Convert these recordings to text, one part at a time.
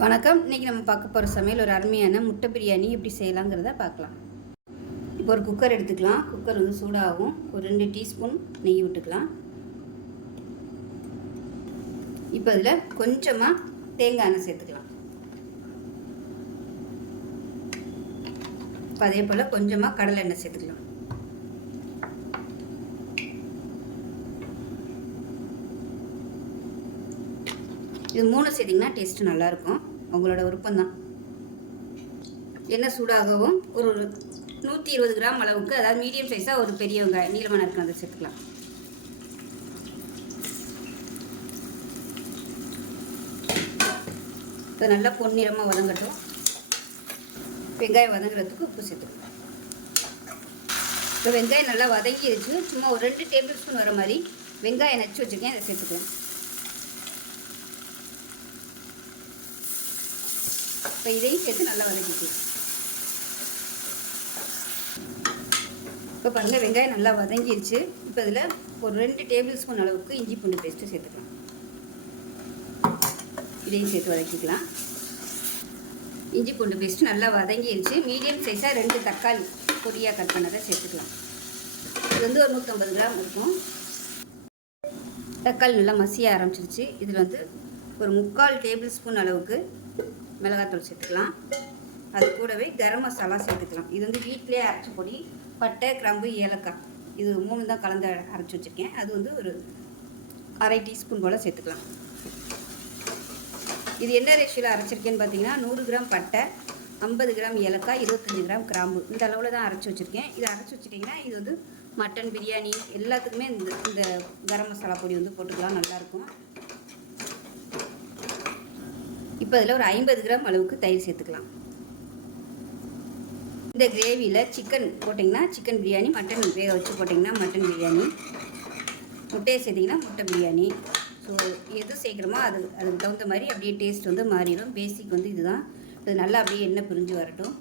வணக்கம். இன்றைக்கி நம்ம பார்க்க போகிற சமையல் ஒரு அருமையான முட்டை பிரியாணி எப்படி செய்யலாங்கிறத பார்க்கலாம். இப்போ ஒரு குக்கர் எடுத்துக்கலாம். குக்கர் வந்து சூடாகும். ஒரு 2 டீஸ்பூன் நெய் விட்டுக்கலாம். இப்போ இதில் கொஞ்சமாக தேங்காய் எண்ணெய் சேர்த்துக்கலாம். இப்போ அதே போல் கொஞ்சமாக கடலை எண்ணெய் சேர்த்துக்கலாம். இது 3 சேர்த்திங்கன்னா டேஸ்ட்டு நல்லாயிருக்கும். உங்களோட விருப்பம்தான். எண்ணெய் சூடாகவும் ஒரு 120 கிராம் அளவுக்கு, அதாவது மீடியம் சைஸாக ஒரு பெரிய வெங்காயம் நீளமான இருக்கும், அதை சேர்த்துக்கலாம். இப்போ நல்லா பொன்னிறமாக வதங்கட்டும். வெங்காயம் வதங்குறதுக்கு உப்பு சேர்த்துக்கலாம். இப்போ வெங்காயம் நல்லா வதங்கிடுச்சு. சும்மா ஒரு 2 டேபிள் ஸ்பூன் வர மாதிரி வெங்காயம் நச்சு வச்சுருக்கேன், அதை சேர்த்துக்கலாம். இப்போ இதையும் சேர்த்து நல்லா வதக்கிக்கலாம். இப்போ பாருங்கள், வெங்காயம் நல்லா வதங்கிடுச்சு. இப்போ இதில் ஒரு 2 டேபிள் ஸ்பூன் அளவுக்கு இஞ்சி பூண்டு பேஸ்ட்டு சேர்த்துக்கலாம். இதையும் சேர்த்து வதக்கிக்கலாம். இஞ்சி பூண்டு பேஸ்ட்டு நல்லா வதங்கிடுச்சு. மீடியம் சைஸாக 2 தக்காளி பொடியாக கட் பண்ணதை சேர்த்துக்கலாம். இது வந்து ஒரு 150 கிராம் இருக்கும். தக்காளி நல்லா மசிய ஆரம்பிச்சிருச்சு. இதில் வந்து ஒரு 3/4 டேபிள் ஸ்பூன் அளவுக்கு மிளகாத்தூள் சேர்த்துக்கலாம். அது கூடவே கரம் மசாலா சேர்த்துக்கலாம். இது வந்து வீட்டிலே அரைச்ச பொடி, பட்டை, கிராம்பு, ஏலக்காய், இது 3 தான் கலந்து அரைச்சி வச்சுருக்கேன். அது வந்து ஒரு 1/2 டீஸ்பூன் போல் சேர்த்துக்கலாம். இது என்ன ரேஷியோவில் அரைச்சிருக்கேன்னு பார்த்தீங்கன்னா, 100 கிராம் பட்டை, 50 கிராம் ஏலக்காய், 25 கிராம் கிராம்பு, இந்த அளவில் தான் அரைச்சி வச்சுருக்கேன். இதை அரைச்சி வச்சுட்டிங்கன்னா இது வந்து மட்டன் பிரியாணி எல்லாத்துக்குமே இந்த கரம் மசாலா பொடி வந்து போட்டுக்கலாம், நல்லாயிருக்கும். இப்போ இதில் ஒரு 50 கிராம் அளவுக்கு தயிர் சேர்த்துக்கலாம். இந்த கிரேவியில் சிக்கன் போட்டிங்கன்னா சிக்கன் பிரியாணி, மட்டன் வேக வச்சு போட்டிங்கன்னா மட்டன் பிரியாணி, முட்டையை சேர்த்திங்கன்னா முட்டை பிரியாணி. ஸோ எது சேர்க்குறோமோ அதுக்கு தகுந்த மாதிரி அப்படியே டேஸ்ட் வந்து மாறிடும். பேசிக் வந்து இதுதான். இது நல்லா அப்படியே எண்ணெய் பிரிஞ்சு வரட்டும்.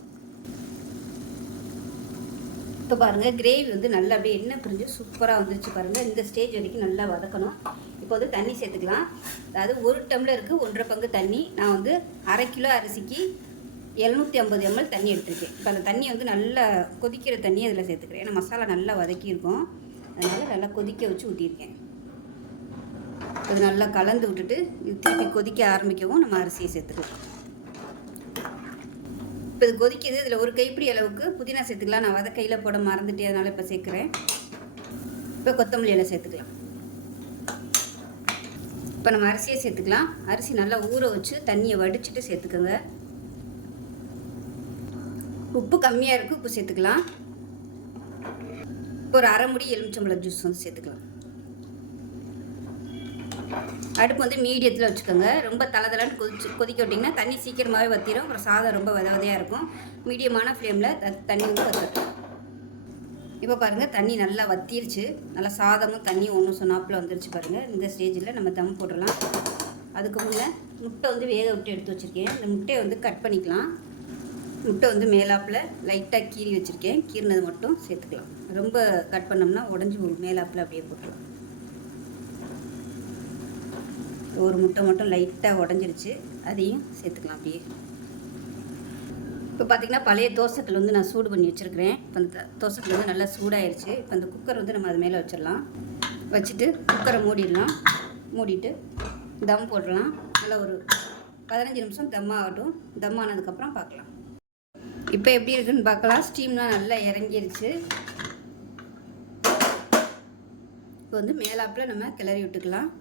இப்போ பாருங்கள், கிரேவி வந்து நல்லா அப்படியே எண்ணெய் பிரிஞ்சு சூப்பராக வந்துருச்சு பாருங்கள். இந்த ஸ்டேஜ் வரைக்கும் நல்லா வதக்கணும். இப்போ வந்து தண்ணி சேர்த்துக்கலாம். அதாவது 1 டம்ளருக்கு 1.5 பங்கு தண்ணி. நான் வந்து 1/2 கிலோ அரிசிக்கு 750 ml தண்ணி எடுத்துருக்கேன். இப்போ அந்த தண்ணி வந்து நல்லா கொதிக்கிற தண்ணியை அதில் சேர்த்துக்கிறேன். ஏன்னா மசாலா நல்லா வதக்கியிருக்கோம், அதனால் நல்லா கொதிக்க வச்சு ஊற்றிருக்கேன். அது நல்லா கலந்து விட்டுட்டு திருப்பி கொதிக்க ஆரம்பிக்கவும் நம்ம அரிசியை சேர்த்துக்கலாம். இப்போ இது கொதிக்குது. இதில் ஒரு கைப்பிடி அளவுக்கு புதினா சேர்த்துக்கலாம். நான் கையில் போட மறந்துட்டே, அதனால் இப்போ சேர்க்குறேன். இப்போ கொத்தமல்லி இலை சேர்த்துக்கலாம். இப்போ நம்ம அரிசியை சேர்த்துக்கலாம். அரிசி நல்லா ஊற வச்சு தண்ணியை வடிச்சிட்டு சேர்த்துக்கோங்க. உப்பு கம்மியாக இருக்குது, உப்பு சேர்த்துக்கலாம். இப்போ ஒரு 1/2 மூடி எலுமிச்சம்பழம் ஜூஸ் வந்து சேர்த்துக்கலாம். அடுப்பு வந்து மீடியத்தில் வச்சுக்கோங்க. ரொம்ப தளதளன்னு கொதிக்க விட்டிங்கன்னா தண்ணி சீக்கிரமாகவே வற்றிடும். அப்புறம் சாதம் ரொம்ப விதையாக இருக்கும். மீடியமான ஃப்ளேமில் தண்ணி வந்து வற்றட்டும். இப்போ பாருங்கள், தண்ணி நல்லா வற்றிருச்சு. நல்லா சாதமும் தண்ணியும் ஒன்று சொன்னாப்பில் வந்துருச்சு பாருங்கள். இந்த ஸ்டேஜில் நம்ம தம் போட்டுடலாம். அதுக்கு முன்னே முட்டை வந்து வேக விட்டு எடுத்து வச்சுருக்கேன். இந்த முட்டையை வந்து கட் பண்ணிக்கலாம். முட்டை வந்து மேலாப்பில் லைட்டாக கீறி வச்சுருக்கேன். கீறினது மட்டும் சேர்த்துக்கலாம். ரொம்ப கட் பண்ணோம்னா உடஞ்சி மேலாப்பில் அப்படியே போட்டுக்கலாம். ஒரு முட்டை மட்டும் லைட்டாக உடஞ்சிருச்சு, அதையும் சேர்த்துக்கலாம் அப்படியே. இப்போ பார்த்திங்கன்னா பழைய தோசைக்கல் வந்து நான் சூடு பண்ணி வச்சுருக்கிறேன். இப்போ அந்த தோசைக்கல் வந்து நல்லா சூடாயிருச்சு. இப்போ அந்த குக்கர் வந்து நம்ம அது மேலே வச்சிடலாம். வச்சுட்டு குக்கரை மூடிடலாம். மூடிட்டு தம் போடலாம். நல்லா ஒரு 15 நிமிஷம் தம் ஆகட்டும். தம் ஆனதுக்கப்புறம் பார்க்கலாம். இப்போ எப்படி இருக்குன்னு பார்க்கலாம். ஸ்டீம்லாம் நல்லா இறங்கிருச்சு. இப்போ வந்து மேலாப்பில் நம்ம கிளறி விட்டுக்கலாம்.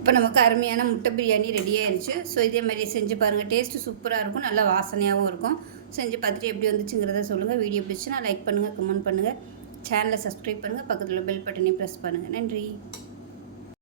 இப்போ நமக்கு அருமையான முட்டை பிரியாணி ரெடி ஆயிடுச்சு. ஸோ இதே மாதிரி செஞ்சு பாருங்கள். டேஸ்ட்டு சூப்பராக இருக்கும், நல்லா வாசனையாகவும் இருக்கும். செஞ்சு பார்த்துட்டு எப்படி வந்துச்சுங்கிறத சொல்லுங்கள். வீடியோ பிடிச்சுன்னா லைக் பண்ணுங்கள், கமெண்ட் பண்ணுங்கள், சேனலை சப்ஸ்கிரைப் பண்ணுங்கள், பக்கத்தில் பெல் பட்டனையும் ப்ரெஸ் பண்ணுங்கள். நன்றி.